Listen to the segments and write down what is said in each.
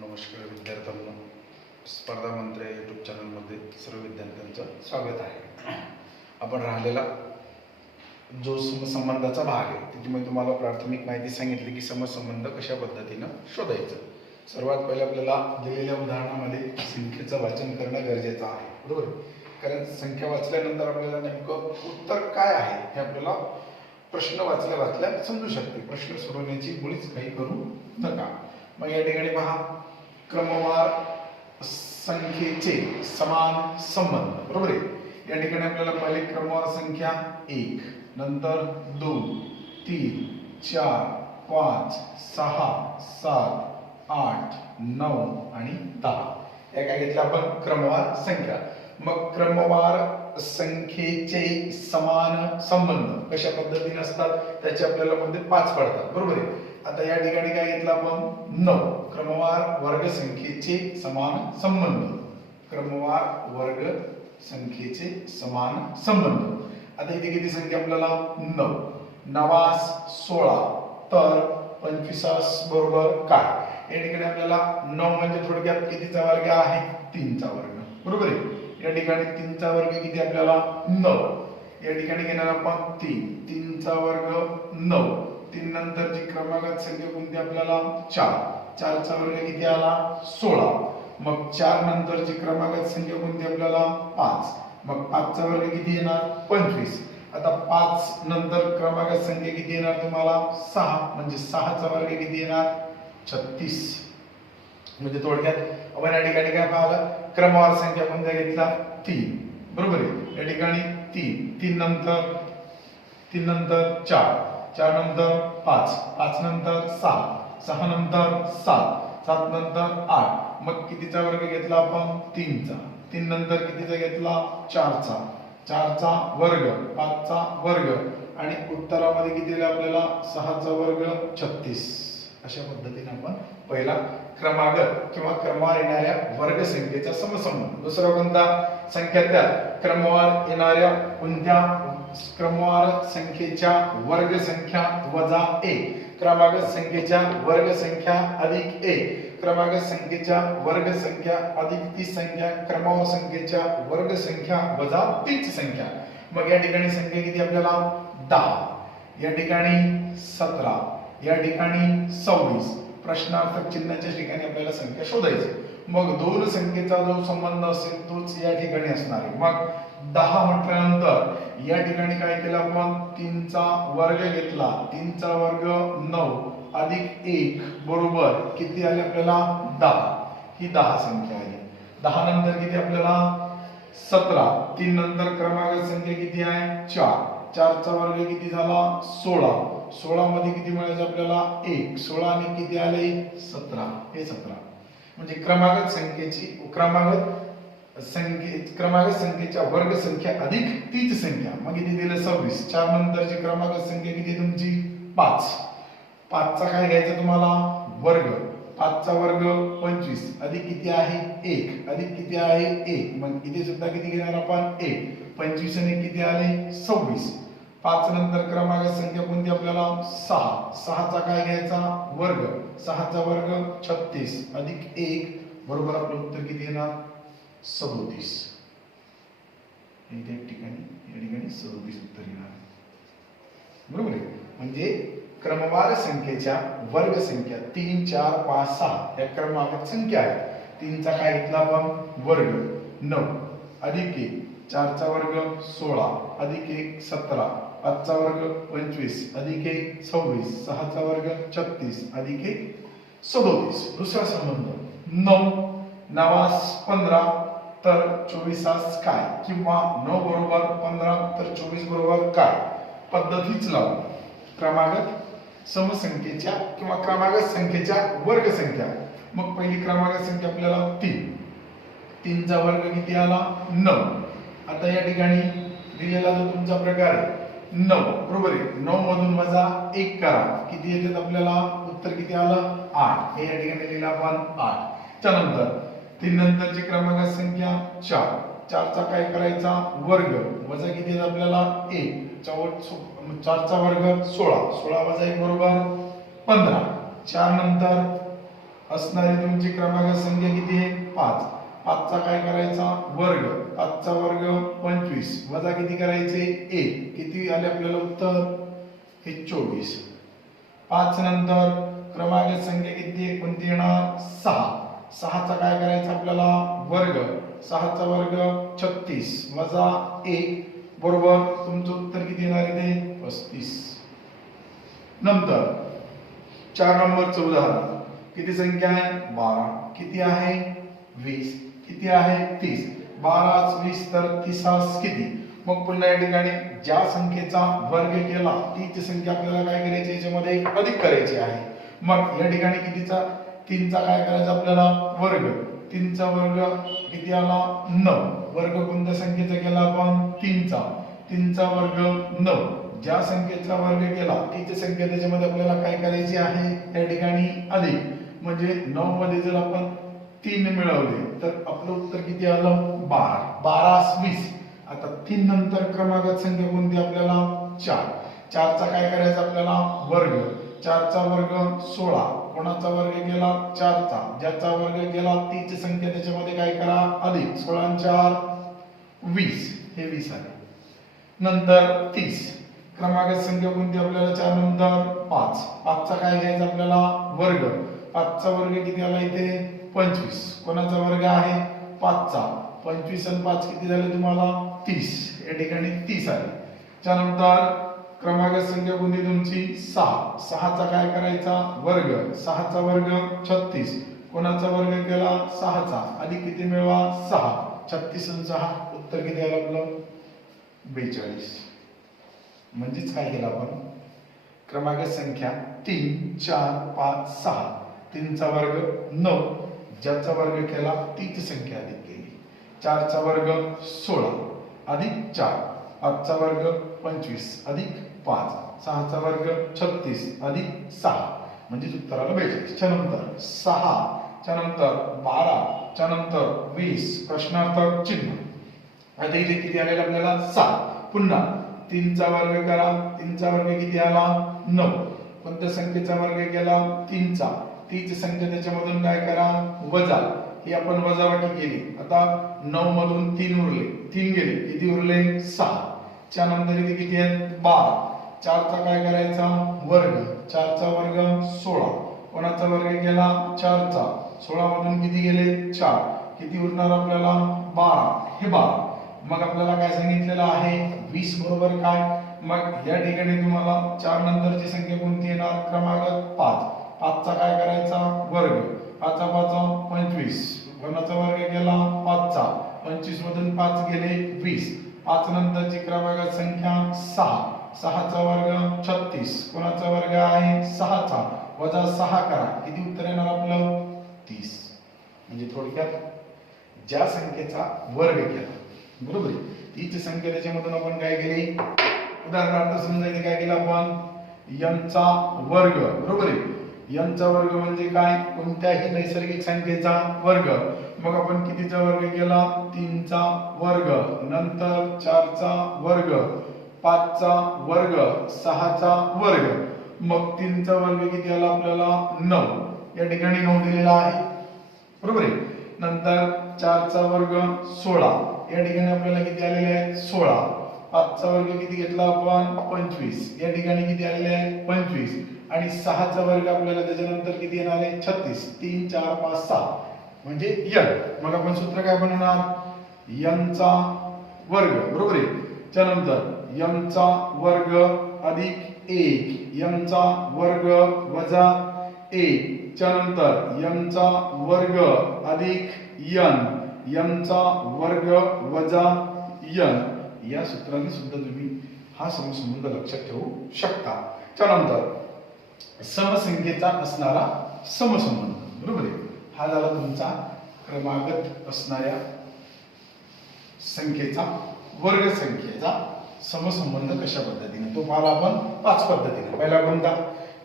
नमस्कार विद्यार्थ्यांनो, स्पर्धा मंत्र या यूट्यूब चॅनलमध्ये सर्व विद्यार्थ्यांचं स्वागत आहे. आपण राहिलेला जो समसंबंधाचा भाग आहे त्याच्यामध्ये तुम्हाला प्राथमिक माहिती सांगितली की समसंबंध कशा पद्धतीनं शोधायचं. सर्वात पहिले आपल्याला दिलेल्या उदाहरणामध्ये संख्येचं वाचन करणं गरजेचं आहे, बरोबर. कारण संख्या वाचल्यानंतर आपल्याला नेमकं उत्तर काय आहे हे आपल्याला प्रश्न वाचल्या समजू शकते. प्रश्न सोडवण्याची मुळीच काही करू नका. मग या ठिकाणी पहा, क्रमवार संख्येचे समान संबंध, बरोबर आहे. या ठिकाणी आपल्याला पहिले क्रमवार संख्या 1, नंतर 2, 3, 4, 5, 6, 7, 8, 9 आणि 10 या काय घेतल्या आपण क्रमवार संख्या. मग क्रमवार संख्येचे समान संबंध कशा पद्धतीने असतात त्याचे आपल्याला मध्ये 5 पडतात, बरोबर आहे. आता या ठिकाणी काय घेतलं आपण 9, क्रमवार वर्ग संख्येचे समान संबंध. क्रमवार वर्ग संख्येचे समान संबंध. आता इथे किती संख्या आपल्याला 9, 9 16 तर 25 बरोबर काय. या ठिकाणी आपल्याला 9 म्हणजे थोडक्यात कितीचा वर्ग आहे 3 चा वर्ग, बरोबर आहे. या ठिकाणी 3 चा वर्ग किती आपल्याला 9. या ठिकाणी घेणार आपण 3 चा वर्ग 9. 3 नंतरची क्रमांकात संख्या कोणती आपल्याला 4. 4 चा वर्ग किती आला 16. मग 4 नंतरची क्रमांकात संख्या कोणती आपल्याला 5. मग 5 चा वर्ग किती येणार 25. आता 5 नंतर क्रमांकात संख्या किती येणार तुम्हाला 6. म्हणजे 6 चा वर्ग किती येणार 36. म्हणजे थोडक्यात आपण या ठिकाणी काय पाहिलं, क्रमवार संख्या कोणत्या घेतला 3, बरोबर आहे. या ठिकाणी 3 नंतर 4, 4 नंतर 5, 5 नंतर 6, 6 नंतर 7, 7 नंतर 8. मग कितीचा वर्ग घेतला आपण 3 चा. 3 नंतर कितीचा घेतला 4 चा. 4 चा वर्ग, 5 चा वर्ग आणि उत्तरामध्ये किती दिलं आपल्याला 6 चा वर्ग 36. अशा पद्धतीने आपण पहिला क्रमागत किंवा क्रमवार येणाऱ्या वर्ग संख्येचा समसंबंध. दुसरा कोणता संख्या त्या क्रमवार येणाऱ्या कोणत्या क्रमवार संख्येच्या वर्ग संख्या वजा 1, क्रमागत संख्येच्या वर्ग संख्या अधिक 1, क्रमागत संख्येच्या वर्ग संख्या अधिक ती संख्या, क्रमवार संख्येच्या वर्ग संख्या वजा तीच संख्या. मग या ठिकाणी संख्या किती आपल्याला 10, या ठिकाणी 17, या ठिकाणी 26. प्रश्नार्थक चिन्हाच्या ठिकाणी आपल्याला संख्या शोधायची. मग दोन संख्येचा जो संबंध असेल तोच या ठिकाणी असणार आहे. मग 10 म्हटल्यानंतर या ठिकाणी काय केलं आपण 3 चा वर्ग घेतला. 3 चा वर्ग 9 अधिक 1 बरोबर किती आले आपल्याला 10. ही 10 संख्या आहे. 10 नंतर किती आपल्याला 17. 3 नंतर क्रमांक संख्या किती आहे 4. 4 चा वर्ग किती झाला 16. 16 मध्ये किती मिळायचं आपल्याला 1. 16 आणि किती आले 17. हे 17 म्हणजे क्रमागत संख्येच्या वर्ग संख्या अधिक तीच संख्या. मग किती दिलं 26. 4 नंतरची क्रमागत संख्या किती तुमची 5. 5 चा काय घ्यायचा तुम्हाला वर्ग. 5 चा वर्ग 25 अधिक किती आहे 1 अधिक किती आहे 1. मग इथे सुद्धा किती घेणार आपण 1. 25 आणि किती आले 26. 5 नंतर क्रमांक संख्या कोणती आपल्याला 6. 6 चा काय घ्यायचा वर्ग. 6 चा वर्ग 36 अधिक 1 बरोबर आपलं उत्तर किती येणार 37. इथे या ठिकाणी 37 उत्तर येणार, बरोबर आहे. म्हणजे क्रमवार संख्येच्या वर्ग संख्या 3, 4, 5, 6 या क्रमांकात संख्या आहे. 3 चा काय घेतला आपण वर्ग 9 अधिक 1. 4 चा वर्ग 16 अधिक 1 17. 5 चा वर्ग 25 अधिक 1 26. 6 चा वर्ग 36 अधिक 1 37. दुसरा संबंध 9 9 15 तर 24 काय किंवा 9 बरोबर 15 तर 24 बरोबर काय. पद्धतीच लावू. क्रमागत समसंख्येच्या किंवा क्रमागत संख्येच्या वर्ग संख्या. मग पहिली क्रमागत संख्या आपल्याला 3. 3 चा वर्ग किती आला 9. आता या ठिकाणी दिलेला जो तुमचा प्रकार आहे 9, बरोबर आहे. 9 मधून वजा 1 करा किती येते आपल्याला उत्तर किती आलं 8. हे या ठिकाणी लिहिलं आपण 8. त्यानंतर 3 नंतरची क्रमांक संख्या 4. 4 चा काय करायचा वर्ग वजा किती येते आपल्याला 1. 4 चा वर्ग 16. 16 वजा 1 बरोबर 15. 4 नंतर असणारी तुमची क्रमांक संख्या किती आहे 5. 5चा काय करायचा वर्ग, 5चा वर्ग 25 वजा किती करायचे 1. किती आले आपल्याला उत्तर हे 24. 5 नंतर क्रमांक संख्या किती आहे कोणती येणार 6. 6चा काय करायचा आपल्याला वर्ग, 6चा वर्ग 36 वजा 1 बरोबर तुमचं उत्तर किती येणार आहे ते 35. नंतर 4 नंबरचं उदाहरण किती संख्या आहे 12. किती आहे 20. किती आहे 30. 12 20 तर 30 किती. मग पुन्हा या ठिकाणी ज्या संख्येचा वर्ग केला तीच संख्या आपल्याला काय करायची याच्यामध्ये अधिक करायची आहे. मग या ठिकाणी कितीचा 3चा काय करायचा आपल्याला वर्ग. 3चा वर्ग किती आला 9. वर्ग कोणत्या संख्येचा केला आपण 3चा. 3चा वर्ग 9. ज्या संख्येचा वर्ग केला तीच संख्या त्याच्यामध्ये आपल्याला काय करायची आहे या ठिकाणी अधिक. म्हणजे 9 मध्ये जर आपण 3 मिळवले तर आपलं उत्तर किती आलं 12. 12 20. आता 3 नंतर क्रमांकात संख्या कोणती आपल्याला 4. 4चा काय करायचा आपल्याला वर्ग. 4चा वर्ग 16. कोणाचा वर्ग केला 4चा. ज्याचा वर्ग केला तीच संख्या त्याच्यामध्ये काय करा अधिक. 16 आणि 4 20. हे 20 आले. नंतर 30 क्रमांक संख्या कोणती आपल्याला 4 नंतर 5. 5चा काय घ्यायचा आपल्याला वर्ग. 5चा वर्ग किती आला इथे 25. कोणाचा वर्ग आहे 5चा. 25 आणि 5 किती झाले तुम्हाला 30. या ठिकाणी 30 आले. त्यानंतर क्रमांक संख्या कोणती तुमची 6. 6चा काय करायचा वर्ग. 6चा वर्ग 36. कोणाचा वर्ग केला 6चा. अधिक किती मिळवा 6. 36 आणि 6 उत्तर किती आलं आपलं 42. म्हणजेच काय केलं आपण क्रमांक संख्या 3 4 5 6. 3चा वर्ग 9. ज्याचा वर्ग केला तीच संख्या अधिक केली. 4चा वर्ग 16 अधिक 4. 5चा वर्ग 25 अधिक 5. 6चा वर्ग 36 अधिक 6 म्हणजे उत्तराला 42. त्यानंतर 6 त्यानंतर 12 त्यानंतर 20 प्रश्नार्थक चिन्ह. आता इथे किती आलेला आपल्याला 7. पुन्हा 3चा वर्ग करा. 3चा वर्ग किती आला 9. कोणत्या संख्येचा वर्ग केला 3चा. तीच संख्या त्याच्यामधून काय करा वजा. ही आपण वजाबाकी केली. आता 9 मधून 3 उरले. 3 गेले किती उरले 6. त्यानंतर इथे किती आहेत 12. 4चा काय करायचा वर्ग. 4चा वर्ग 16. कोणाचा वर्ग केला 4चा. 16 मधून किती गेले 4. किती उरणार आपल्याला 12. हे 12. मग आपल्याला काय सांगितलेलं आहे 20 बरोबर काय. मग या ठिकाणी तुम्हाला 4 नंतरची संख्या कोणती येणार क्रमांक 5. 5चा काय करायचा वर्ग. 5चा 5 25. कोणाचा वर्ग केला 5चा. 25 मधून 5 गेले 20. 5 नंतरची क्रमांक संख्या 6. 6चा वर्ग 36. कोणाचा वर्ग आहे 6चा. वजा 6 करा किती उत्तर येणार आपलं 30. म्हणजे थोडक्यात ज्या संख्येचा वर्ग केला बरोबर आहे तीच संख्या त्याच्यामधून आपण काय केली. उदाहरणार्थ समजा इथे काय केलं आपण n चा वर्ग बरोबर आहे. n चा वर्ग म्हणजे काय कोणत्याही नैसर्गिक संख्येचा वर्ग. मग आपण कितीचा वर्ग केला 3चा वर्ग. नंतर 4चा वर्ग. 5चा वर्ग. 6चा वर्ग. मग 3चा वर्ग किती आला आपल्याला 9. या ठिकाणी 9 दिलेला आहे बरोबर आहे. नंतर 4चा वर्ग 16. या ठिकाणी आपल्याला किती आलेले आहेत 16. 5चा वर्ग किती घेतला आपण 25. या ठिकाणी किती आलेले आहे 25. आणि 6चा वर्ग आपल्याला त्याच्यानंतर किती येणार आहे 36. 3 4 5 6 म्हणजे n. मग आपण सूत्र काय बनवणार n चा वर्ग बरोबर आहे. त्यानंतर n चा वर्ग अधिक 1. n चा वर्ग वजा 1. त्यानंतर n चा वर्ग अधिक n. n चा वर्ग वजा n. या सूत्राने सुद्धा तुम्ही हा समसंबंध लक्षात ठेवू शकता. त्यानंतर समसंख्येचा असणारा समसंबंध बरोबर आहे. हा झाला तुमचा क्रमागत असणाऱ्या संख्येचा वर्ग संख्येचा समसंबंध कशा पद्धतीने तो पाहिला आपण 5 पद्धतीने. पहिला कोणता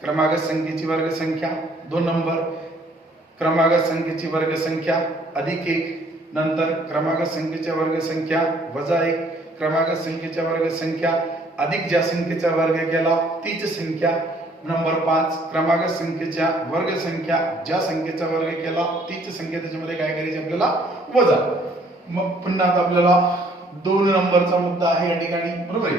क्रमागत संख्येची वर्ग संख्या 2 नंबर. क्रमागत संख्येची वर्ग संख्या अधिक 1. नंतर क्रमागत संख्येच्या वर्ग संख्या वजा 1. क्रमागत संख्येच्या वर्ग संख्या अधिक ज्या संख्येचा वर्ग केला तीच संख्या. नंबर 5 क्रमागत संख्येच्या वर्ग संख्या ज्या संख्येचा वर्ग केला तीच संख्या त्याच्यामध्ये काय करायची आपल्याला वजा. मग पुन्हा आता आपल्याला 2 नंबरचा मुद्दा आहे या ठिकाणी, बरोबर आहे.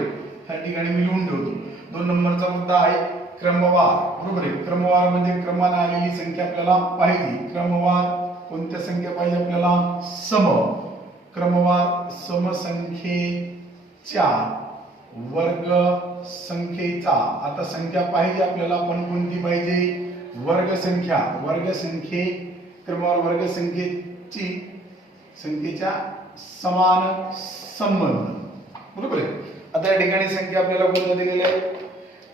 या ठिकाणी मी लिहून ठेवतो 2 नंबरचा मुद्दा आहे क्रमवार, बरोबर आहे. क्रमवार म्हणजे क्रमाने आलेली संख्या आपल्याला पाहिजे. क्रमवार कोणत्या संख्या पाहिजे आपल्याला? सम. क्रमवार समसंख्येच्या वर्ग संख्येचा. आता संख्या पाहिजे आपल्याला, पण कोणती पाहिजे? वर्ग संख्या. वर्ग संख्ये क्रमवार वर्ग संख्येच्या समान संबंध, बरोबर आहे. आता या ठिकाणी संख्या आपल्याला कोणत्या दिलेल्या आहे?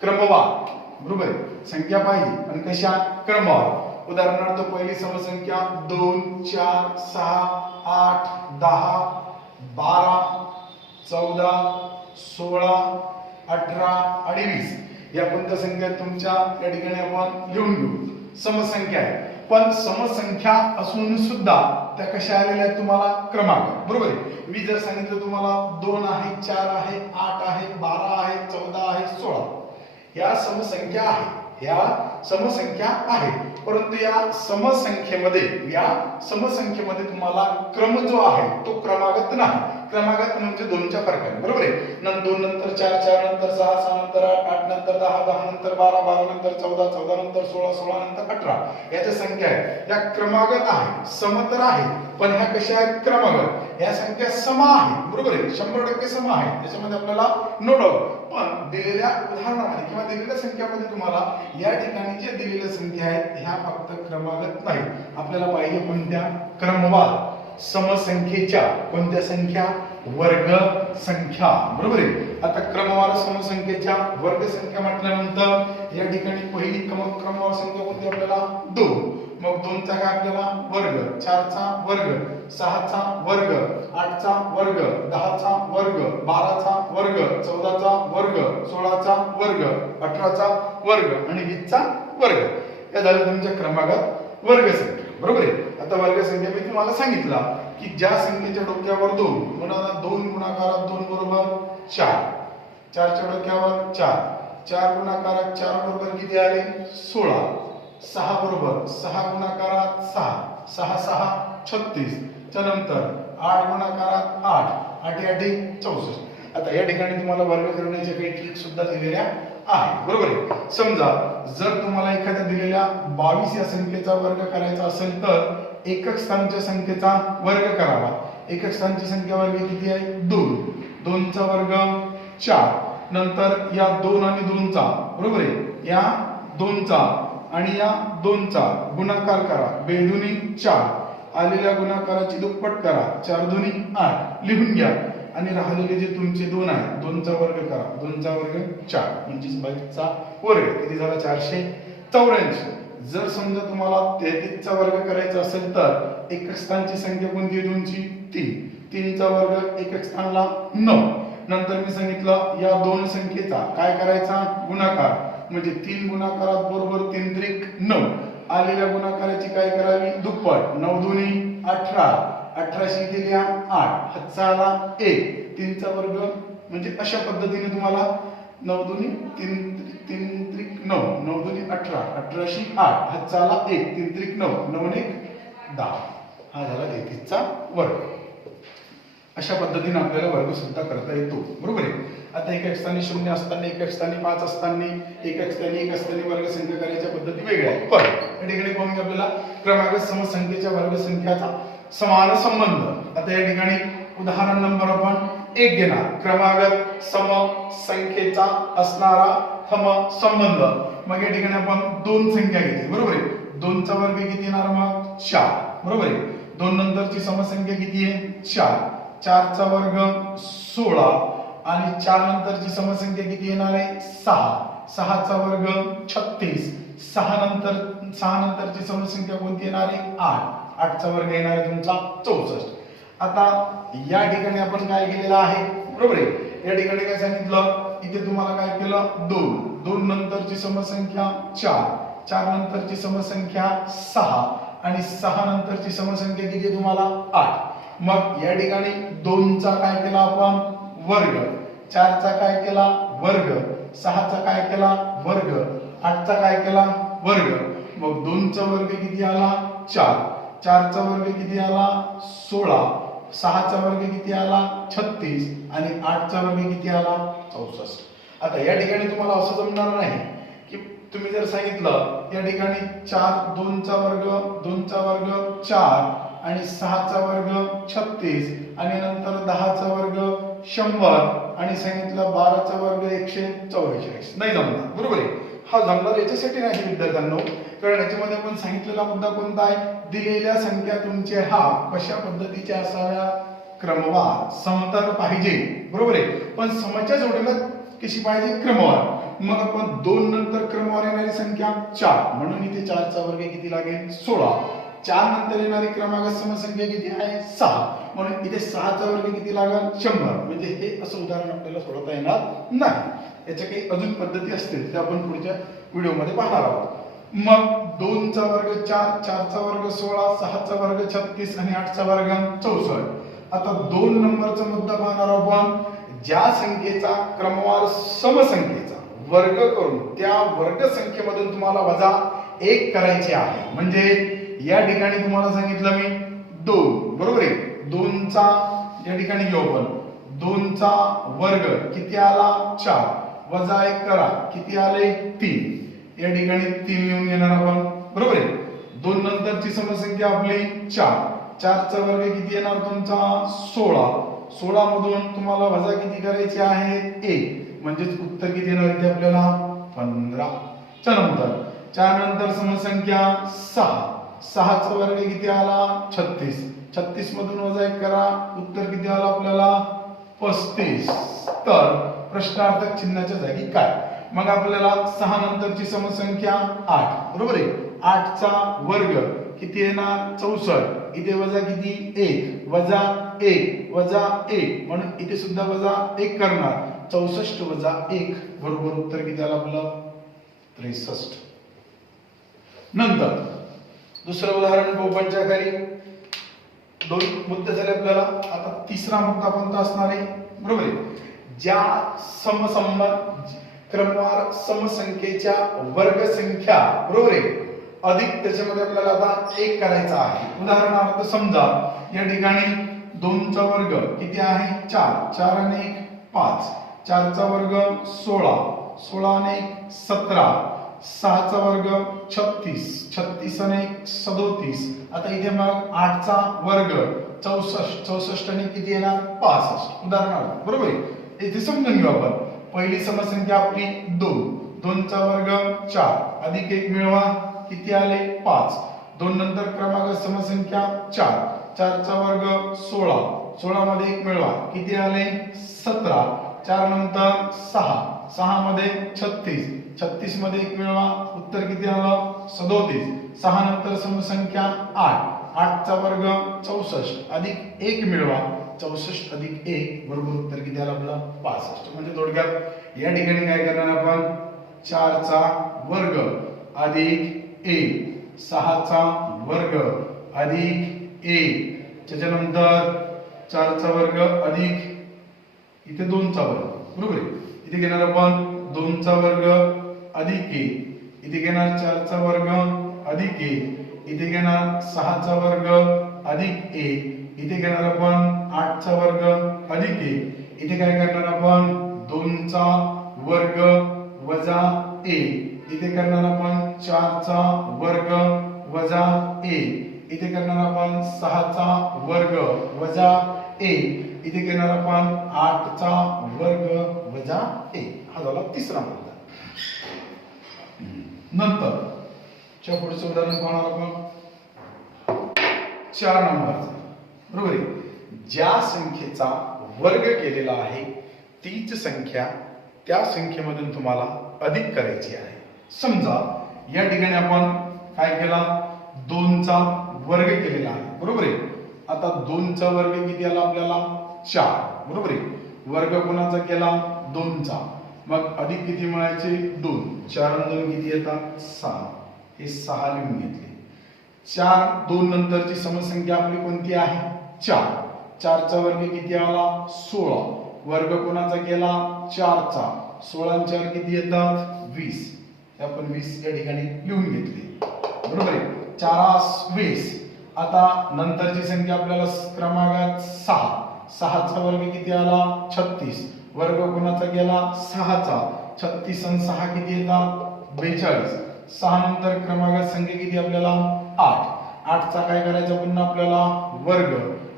क्रमवार, बरोबर आहे. संख्या पाहिजे पण कशा? क्रमवार. उदाहरणार्थ पहिली समसंख्या 2 4 6 8 10 12 14 16 18 आणि 20 या कोणत्या संख्या तुमच्या या ठिकाणी आपण लिहून घेऊ. समसंख्या आहे, पण समसंख्या असून सुद्धा त्या कशा आलेल्या आहेत तुम्हाला? क्रमांक, बरोबर आहे. मी जर सांगितलं तुम्हाला 2 आहे 4 आहे 8 आहे 12 आहे 14 आहे 16 या समसंख्या आहे, या समसंख्या आहेत, परंतु या समसंख्येमध्ये तुम्हाला क्रम जो आहे तो क्रमागत नाही. क्रमागत म्हणजे 2च्या फरकाने, बरोबर आहे. 2 नंतर 4 4 नंतर 6 6 नंतर 8 8 नंतर 10 10 नंतर 12 12 नंतर 14 14 नंतर 16 16 नंतर 18 याच्या संख्या आहेत. या क्रमागत आहे, समतर आहे, पण ह्या कशा आहेत? क्रमागत. या संख्या सम आहेत, बरोबर आहे. 100% सम आहेत, त्याच्यामध्ये आपल्याला नो डाऊट. पण दिलेल्या उदाहरणामध्ये किंवा दिलेल्या संख्यामध्ये तुम्हाला या ठिकाणी जे दिलेल्या संख्या आहेत ह्या फक्त क्रमागत नाही. आपल्याला पाहिजे कोणत्या? क्रमवार समसंख्येच्या. कोणत्या संख्या? वर्ग संख्या, बरोबर आहे. आता क्रमवार समसंख्येच्या वर्ग संख्या म्हटल्यानंतर या ठिकाणी पहिली क्रमवार संख्या कोणती आपल्याला? 2. मग 2चा काय आपल्याला? वर्ग. 4चा वर्ग, 6चा वर्ग, 8चा वर्ग, 10चा वर्ग, 12चा वर्ग, 14चा वर्ग, 16चा वर्ग, 18चा वर्ग आणि 20चा वर्ग. या झाल्या तुमच्या क्रमागत वर्ग संख्या, बरोबर आहे. आता वर्ग संख्या मी तुम्हाला सांगितला की ज्या संख्येच्या डोक्यावर 2 म्हणून 2 गुणाकारात 2 बरोबर 4. 4च्या डोक्यावर 4. 4 गुणाकारात 4 बरोबर किती आले? 16. 6 बरोबर 6 गुणाकारात 6. 6 6 36. त्यानंतर 8 गुणाकारात 8. 8 8 64. आता या ठिकाणी तुम्हाला वर्ग करण्याच्या काही ट्रिक सुद्धा दिलेल्या आहे, बरोबर आहे. समजा जर तुम्हाला एखाद्या दिलेल्या 22 या संख्येचा वर्ग करायचा असेल तर एकक स्थानच्या संख्येचा वर्ग करावा. एकक स्थानची संख्या वर्ग किती आहे? 2. 2चा वर्ग 4. नंतर या 2 आणि 2चा, बरोबर आहे, या 2चा आणि या 2चा गुणाकार करा. 2 दुनी 4. आलेल्या गुणाकाराची दुप्पट करा. 4 दुनी 8 लिहून घ्या आणि राहिलेले जे तुमचे 2 आहेत 2चा वर्ग करा. 2चा वर्ग 4 म्हणजे 22चा वर्ग किती झाला? 484. जर समजा तुम्हाला 33चा वर्ग करायचा असेल तर एकक स्थानची संख्या कोणती आहे तुमची? 3. 3चा वर्ग एकक स्थानला 9. नंतर मी सांगितलं या 2 संख्येचा काय करायचा? गुणाकार. म्हणजे 3 गुणाकारात बरोबर 3 त्रिक 9. आलेल्या गुणाकाराची काय करावी? दुप्पट. 9 दुनी 18. 18 दिल्या 8. हातचा आला 1. 3चा वर्ग म्हणजे अशा पद्धतीने तुम्हाला 9 दुनी 3 त्रिक 9. 9 दुनी 18. 18 8. हातचा आला 1. 3 त्रिक 9. 9 1 10. हा झाला 33चा वर्ग. अशा पद्धतीने आपल्याला वर्ग सुद्धा करता येतो, बरोबर आहे. आता एकक स्थानी 0 असताना, एकक स्थानी 5 असताना, एकक स्थानी 1 असताना वर्ग संख्या करायच्या पद्धती वेगळ्या आहेत. पण या ठिकाणी पाहून आपल्याला क्रमागत समसंख्येच्या वर्ग संख्याचा समान संबंध. आता या ठिकाणी उदाहरण नंबर आपण 1 घेणार. क्रमागत समसंख्येचा असणारा संबंध. मग या ठिकाणी आपण 2 संख्या घेतली, बरोबर आहे. 2चा वर्ग किती येणार? मग 4, बरोबर आहे. 2 नंतरची समसंख्या किती आहे? 4. 4चा वर्ग 16 आणि 4 नंतरची समसंख्या किती येणार आहे? 6. 6चा वर्ग 36. 6 नंतरची समसंख्या कोणती येणार आहे? 8. 8चा वर्ग येणार आहे तुमचा 64. आता या ठिकाणी आपण काय केलेलं आहे? बरोबर आहे. या ठिकाणी काय सांगितलं? इथे तुम्हाला काय केलं? 2 नंतरची समसंख्या 4. 4 नंतरची समसंख्या 6 आणि 6 नंतरची समसंख्या किती आहे तुम्हाला? 8. मग या ठिकाणी 2चा काय केला आपण? वर्ग. 4चा काय केला? वर्ग. 6चा काय केला वर्ग, 8चा काय केला वर्ग, मग 2चा वर्ग किती आला 4, 4चा वर्ग किती आला 16, 6चा वर्ग किती आला 36 आणि 8चा वर्ग किती आला 64. आता या ठिकाणी तुम्हाला असं जमणार नाही की तुम्ही जर सांगितलं या ठिकाणी 4 2चा वर्ग 2चा वर्ग 4 आणि 6चा वर्ग 36 आणि नंतर 10चा वर्ग 100 आणि सांगितलं 12चा वर्ग 144. नाही जमणार, बरोबर आहे. हा जमणार याच्यासाठी नाही विद्यार्थ्यांनो, कारण याच्यामध्ये आपण सांगितलेला मुद्दा कोणता आहे, दिलेल्या संख्या तुमचे हा कशा पद्धतीच्या असाव्या, क्रमवार समतर पाहिजे, बरोबर आहे. पण समच्या जोडीला कशी पाहिजे क्रमवार. मग आपण 2 नंतर क्रमवार येणारी संख्या 4 म्हणून इथे 4चा वर्ग किती लागेल 16. 4 नंतर येणारी क्रमांक समसंख्या किती आहे 6 म्हणून इथे 6चा वर्ग किती लागेल 100. म्हणजे हे असं उदाहरण आपल्याला सोडवता येणार नाही. याच्या काही अजून पद्धती असतील ते आपण पुढच्या व्हिडिओमध्ये पाहणार आहोत. मग 2चा वर्ग 4, 4चा वर्ग 16, 6चा वर्ग 36 आणि 8चा वर्ग 64. आता 2 नंबरचा मुद्दा पाहणार आहोत आपण. ज्या संख्येचा क्रमवार समसंख्येचा वर्ग करून त्या वर्ग संख्येमधून तुम्हाला वजा 1 करायचे आहे. म्हणजे या ठिकाणी तुम्हाला सांगितलं मी 2, बरोबर आहे. 2चा या ठिकाणी घेऊ आपण 2चा वर्ग किती आला 4 वजा 1 करा किती आले 3. या ठिकाणी 3 लिहून घेणार आपण, बरोबर आहे. 2 नंतरची समसंख्या आपली 4, 4चा वर्ग किती येणार तुमचा 16, 16 मधून तुम्हाला वजा किती करायचे आहे 1 म्हणजेच उत्तर किती येणार इथे आपल्याला 15. त्यानंतर 4 नंतर समसंख्या 6, 6चा वर्ग किती आला 36, 36 मधून वजा 1 करा उत्तर किती आला आपल्याला 35. तर प्रश्नार्थक चिन्हाच्या जागी काय. मग आपल्याला 6 नंतरची समसंख्या 8, बरोबर आहे. 8चा वर्ग किती येणार 64, इथे वजा किती 1 वजा 1 वजा 1 म्हणून इथे सुद्धा वजा 1 करणार 64 वजा 1 बरोबर उत्तर किती आलं आपलं 63. नंतर दुसरं उदाहरण पाहू. पंचाखाली 2 मुद्दे झाले आपल्याला. आता तिसरा मुद्दा कोणता असणार आहे, बरोबर आहे. ज्या क्रमवार समसंख्येच्या वर्ग संख्या, बरोबर आहे, अधिक त्याच्यामध्ये आपल्याला आता 1 करायचा आहे. उदाहरणार्थ समजा या ठिकाणी 2चा वर्ग किती आहे 4, 4 आणि 1 5, 4चा वर्ग 16, 16 आणि 1 17, 6चा वर्ग 36, 36 आणि 1 37. आता इथे मग 8चा वर्ग 64, 64 आणि किती येणार 65. उदाहरणार्थ, बरोबर आहे. इथे समजून घेऊ आपण. पहिली समसंख्या आपली 2, 2चा वर्ग 4 अधिक 1 मिळवा किती आले 5. 2 नंतर क्रमांक समसंख्या 4, 4चा वर्ग 16, 16 मध्ये 1 मिळवा किती आले 17. 4 नंतर 6, 6 मध्ये 36, 36 मध्ये 1 मिळवा उत्तर किती आलं 37. 6 नंतर समसंख्या 8, 8चा वर्ग 64 अधिक 1 मिळवा 64 अधिक 1 बरोबर उत्तर किती आलं आपलं 65. म्हणजे थोडक्यात या ठिकाणी काय करणार आपण 4चा वर्ग अधिक 1, 6चा वर्ग अधिक 1, त्याच्यानंतर 4चा वर्ग अधिक इथे 2चा वर्ग, बरोबर आहे. इथे घेणार आपण 2चा वर्ग अधिक 1, इथे घेणार 4चा वर्ग अधिक 1, इथे घेणार 6चा वर्ग अधिक 1, इथे घेणार आपण 8चा वर्ग अधिक 1, इथे काय करणार आपण 2चा वर्ग वजा 1, इथे करणार आपण 4चा वर्ग वजा 1, इथे करणार आपण 6चा वर्ग वजा 1, इथे घेणार आपण 8चा वर्ग वजा 1. हा झाला तिसरा मुद्दा. नंतर च्या पुढचं उदाहरण पाहणार आपण 4 नंबरचं, बरोबर आहे. ज्या संख्येचा वर्ग केलेला आहे तीच संख्या त्या संख्येमधून तुम्हाला अधिक करायची आहे. समजा या ठिकाणी आपण काय केला 2चा वर्ग केलेला आहे, बरोबर आहे. आता 2चा वर्ग किती आला आपल्याला 4, बरोबर आहे. वर्ग कोणाचा केला 2चा, मग अधिक किती मिळायचे 2, 4 आणि 2 किती येतात 6, हे 6 लिहून घेतले. 4 2 नंतरची समसंख्या आपली कोणती आहे 4, 4चा वर्ग किती आला 16, वर्ग कोणाचा केला 4चा, 16 आणि 4 किती येतात 20. आपण 20 या ठिकाणी लिहून घेतली. बरोबर आहे. 4 20. आता नंतरची संख्या आपल्याला क्रमांकात 6. 6चा वर्ग किती आला 36. वर्ग कोणाचा गेला 6चा. 36 आणि 6 किती येतात 42. 6 नंतर क्रमांकात संख्या किती आपल्याला 8. 8चा काय करायचा पुन्हा आपल्याला वर्ग.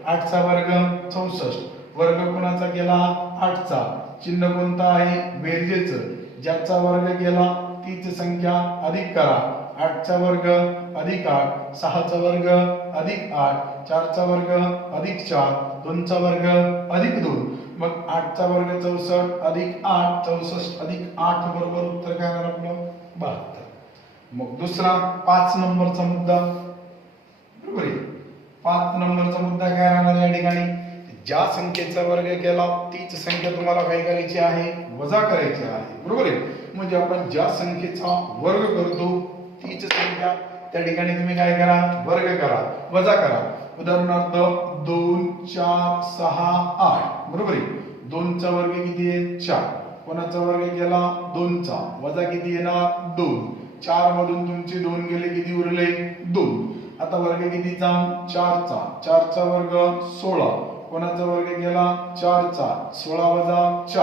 8चा वर्ग 64. वर्ग कोणाचा गेला 8चा. चिन्ह कोणतं आहे बेरजेचं. ज्याचा वर्ग गेला तीच संख्या अधिक करा. 8चा वर्ग अधिक 8. 6चा वर्ग अधिक 8. 4चा वर्ग अधिक 4. 2चा वर्ग अधिक 2. मग 8चा वर्ग 64 अधिक 8. 64 अधिक 8 बरोबर उत्तर काय येणार आपलं 72. मग दुसरा 5 नंबरचा मुद्दा. बरोबर आहे. 5 नंबरचा मुद्दा काय राहणार या ठिकाणी ज्या संख्येचा वर्ग केला तीच संख्या तुम्हाला काय करायची आहे वजा करायची आहे. बरोबर आहे. म्हणजे आपण ज्या संख्येचा वर्ग करतो तीच संख्या त्या ठिकाणी तुम्ही काय करा वर्ग करा वजा करा. उदाहरणार्थ 2 4 6 8. बरोबर आहे. 2 चा वर्ग किती आहे 4. कोणाचा वर्ग केला 2 चा. वजा किती येणार 2. 4 मधून तुमचे 2 गेले किती उरले 2. आता वर्ग कितीचा 4 चा. 4 चा वर्ग 16. कोणाचा वर्ग गेला 4 चा. 16 वजा 4